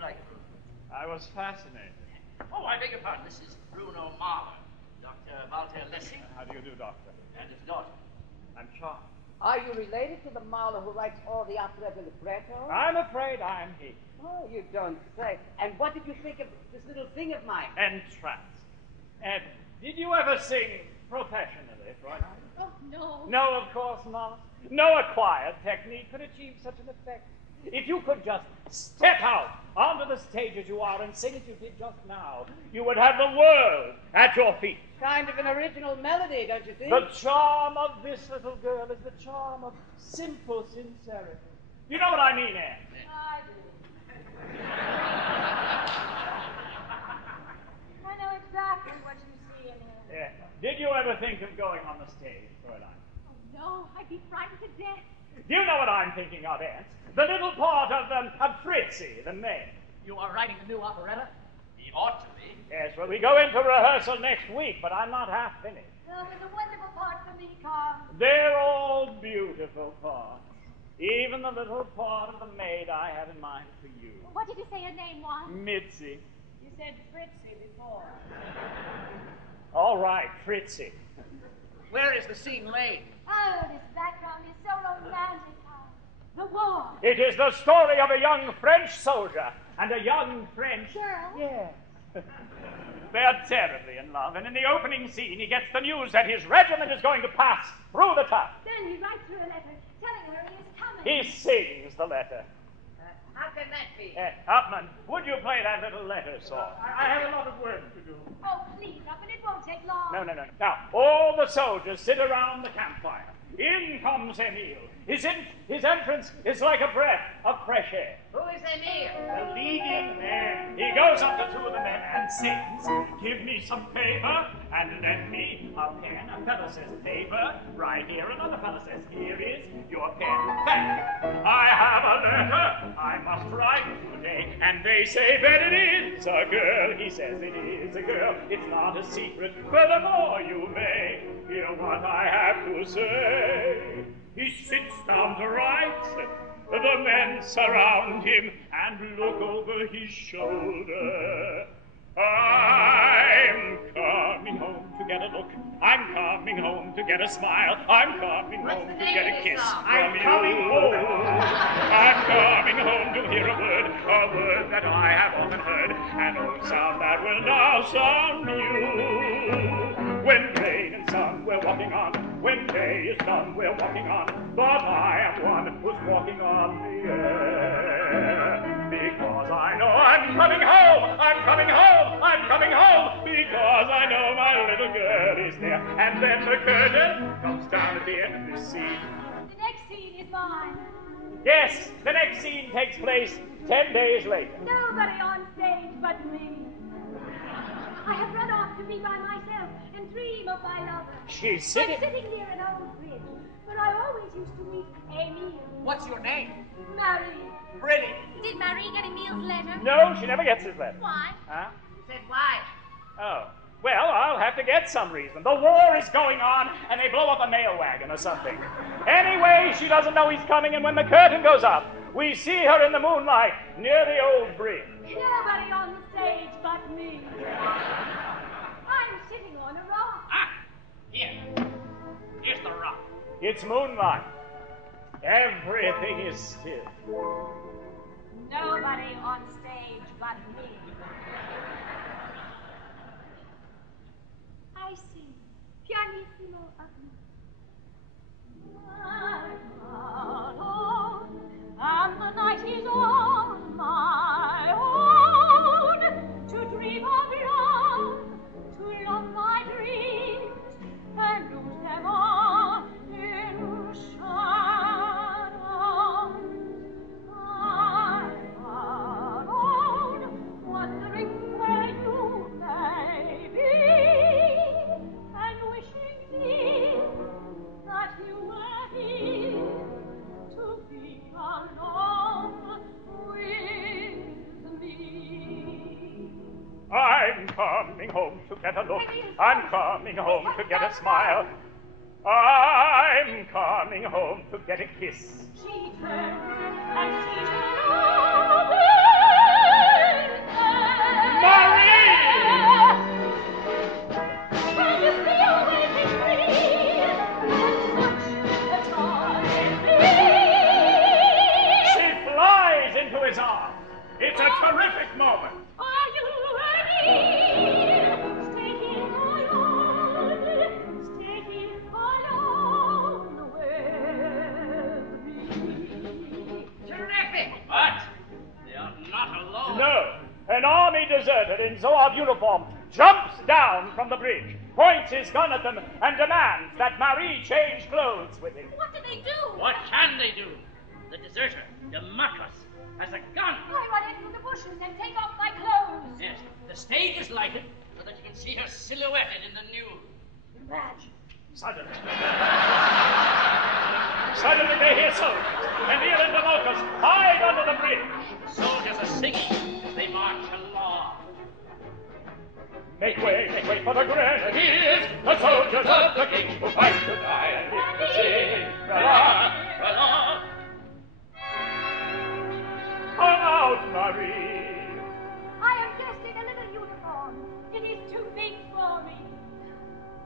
you like it, Bruno? I was fascinated. Oh, I beg your pardon. This is Bruno Mahler, Dr. Walter Lessing, How do you do, Doctor? and his daughter. I'm charmed. Are you related to the Mahler who writes all the operetta libretto? I'm afraid I'm he. Oh, you don't say. And what did you think of this little thing of mine? Entranced. And did you ever sing professionally, Fräulein? Oh, no. No, of course not. No acquired technique could achieve such an effect. If you could just step out onto the stage as you are and sing as you did just now, you would have the world at your feet. Kind of an original melody, don't you think? The charm of this little girl is the charm of simple sincerity. You know what I mean, Anne? I do. I know exactly what you see in him. Yeah. Did you ever think of going on the stage, Fräulein? Oh, no, I'd be frightened to death. Do you know what I'm thinking of, Aunt? The little part of Fritzi, the maid. You are writing a new operetta? He ought to be. Yes, well, we go into rehearsal next week, but I'm not half finished. Oh, it's a wonderful part for me, Carl. They're all beautiful parts. Even the little part of the maid I have in mind for you. What did you say your name was? Mitzi. You said Fritzy before. All right, Fritzi. Where is the scene laid? Oh, this background is so romantic, Carl. The war. It is the story of a young French soldier and a young French... Girl? Yes. They're terribly in love, and in the opening scene he gets the news that his regiment is going to pass through the town. Then he writes her a letter telling her he is coming. He sings the letter. How can that be? Upman, would you play that little letter song? I have a lot of work to do. Oh, please, Upman, it won't take long. No. Now, all the soldiers sit around the campfire. In comes Emile. His entrance is like a breath of fresh air. Who is Emile? The leading man. He goes up to two of the men and sings, "Give me some paper and lend me a pen." A fellow says, "Paper?" Right here. Another fellow says, "Here is your pen. Thank you. I have a letter I must write today." And they say, "But it is a girl." He says, "It is a girl. It's not a secret. Furthermore, you may hear what I have to say." He sits down to write. The men surround him and look over his shoulder. I'm coming home to get a look. I'm coming home to get a smile. I'm coming home to get a kiss from you. I'm coming home to hear a word that I have often heard, an old sound that will now sound new. When rain and sun we're walking on, when day is done we're walking on, but I am one who's walking on the air. Because I know I'm coming home, I'm coming home, I'm coming home, because I know my little girl is there. And then the curtain comes down at the end of this scene. The next scene is mine. Yes, the next scene takes place 10 days later. Nobody on stage but me. I have run off to be by myself and dream of my lover. She's sitting... I'm sitting near an old bridge, where I always used to meet Emile. What's your name? Marie. Pretty. Did Marie get Emile's letter? No, she never gets his letter. Why? Huh? You said why? Oh. Well, I'll have to get some reason. The war is going on, and they blow up a mail wagon or something. Anyway, she doesn't know he's coming, and when the curtain goes up, we see her in the moonlight near the old bridge. Nobody on the stage but me. I'm sitting on a rock. Ah, here. Here's the rock. It's moonlight. Everything is still. Nobody on stage but me. I sing pianissimo of me. And the night is on my own to dream of love, to love my dreams and lose them all in shadows. I'm alone, wondering where you may be, and wishing deep that you were here to be alone with me. I'm coming home to get a look. I'm coming home to get a smile. I'm coming home to get a kiss. She turned and she turned over. It's a terrific moment. Are you ready? Stay here alone. Stay here alone with me. Terrific! What? They are not alone. No. An army deserter in Zouave uniform jumps down from the bridge, points his gun at them, and demands that Marie change clothes with him. What do they do? What can they do? The deserter, Democles, has a gun. I run into the bushes and take off my clothes. Yes, the stage is lighted so that you can see her silhouetted in the nude. Imagine. Suddenly they hear soldiers, and Neil and Democles hide under the bridge. The soldiers are singing as they march along. Make way for the grenadiers, the soldiers of the king who fight to die and sing. Voila! Come out, Marie. I am dressed in a little uniform. It is too big for me.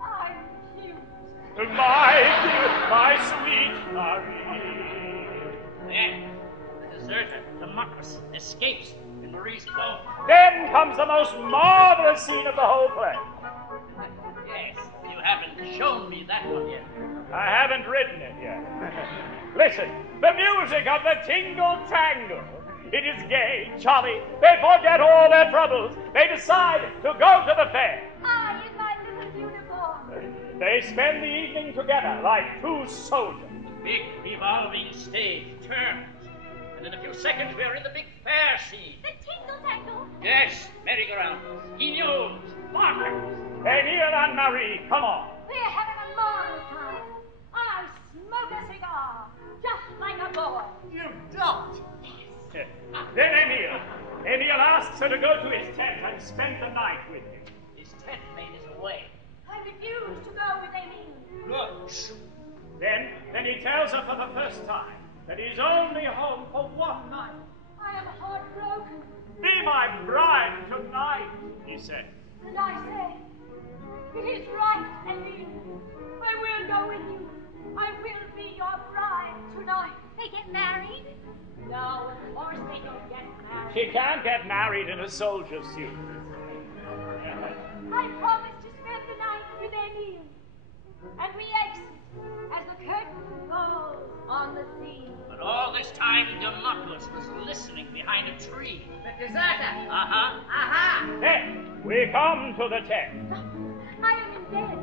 I'm cute. My sweet Marie. Then the deserter, Democles, escapes in Marie's clothes. Then comes the most marvelous scene of the whole play. Yes, you haven't shown me that one yet. I haven't written it yet. Listen, the music of the Tingle Tangle. It is gay, jolly. They forget all their troubles. They decide to go to the fair. I in my little uniform. They spend the evening together like two soldiers. Big revolving stage turns, and in a few seconds we are in the big fair scene. The tingle tangle. Yes, merry-go-rounds, guignols, barkers. Hey, Neil and Marie, come on. We're having a marvelous time. I'll smoke a cigar, just like a boy. You don't. Then Emile asks her to go to his tent and spend the night with him. His tent mate is away. I refuse to go with Emile. Good. Then he tells her for the first time that he's only home for one night. I am heartbroken. Be my bride tonight, he said. And I say, it is right, Emile. I will go with you. I will be your bride tonight. They get married? No, of course they don't get married. She can't get married in a soldier suit. I promise to spend the night with Emile. And we exit as the curtain falls on the scene. But all this time, Democles was listening behind a tree. The deserter. Uh-huh. Aha! Then we come to the tent. I am in bed.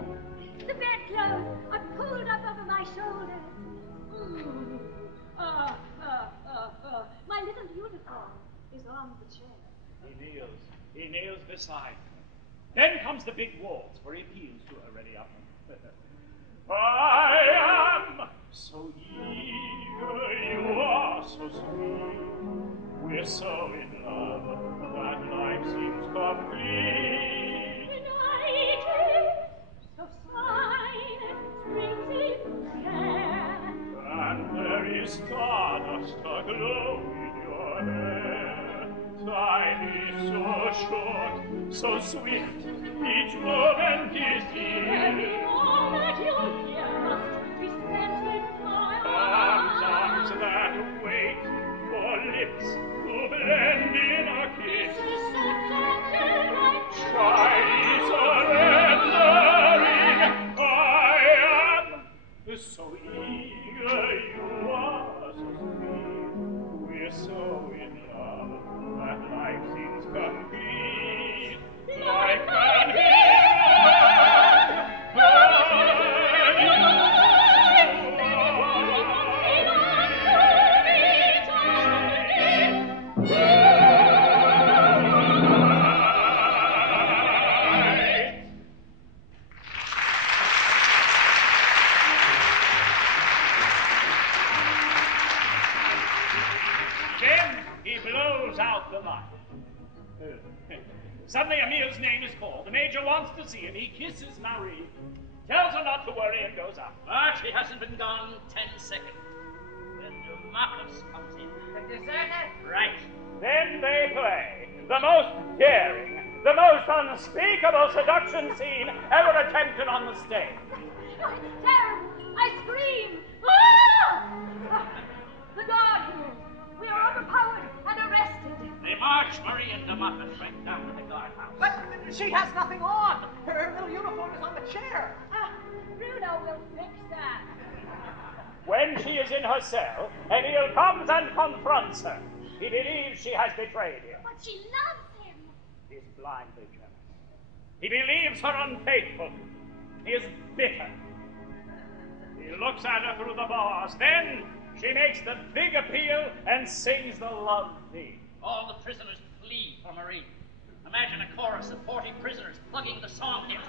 The bedclothes are pulled up over my shoulders. My little uniform is on the chair. He kneels beside her. Then comes the big waltz, where he appeals to her ready up. I am so eager, you are so sweet. We're so in love that life seems complete. The night is so fine, springs in the air. And there is stardust aglow in your hair. Time is so short, so swift, each moment is Every here. moment you're here must be spent in my arms. Arms that wait for lips to blend in a kiss. This is so tender, I Shy surrendering, I am so eager, you are so sweet. We're so in love that life seems complete. Life can be out the light. Suddenly Emile's name is called. The major wants to see him. He kisses Marie, tells her not to worry, and goes out. But he hasn't been gone 10 seconds. When Democles comes in. The deserter. Right. Then they play the most daring, the most unspeakable seduction scene ever attempted on the stage. Oh, it's terrible. I scream. Ah! The guard here. We are overpowered and arrested. They march March Marie and DeMuffin straight down to the guardhouse. But she has nothing on. Her little uniform is on the chair. Bruno will fix that. When she is in her cell, Emile comes and confronts her. He believes she has betrayed him. But she loves him. He is blindly jealous. He believes her unfaithful. He is bitter. He looks at her through the bars. Then she makes the big appeal and sings the love theme. All the prisoners plead for Marie. Imagine a chorus of 40 prisoners plugging the song hit.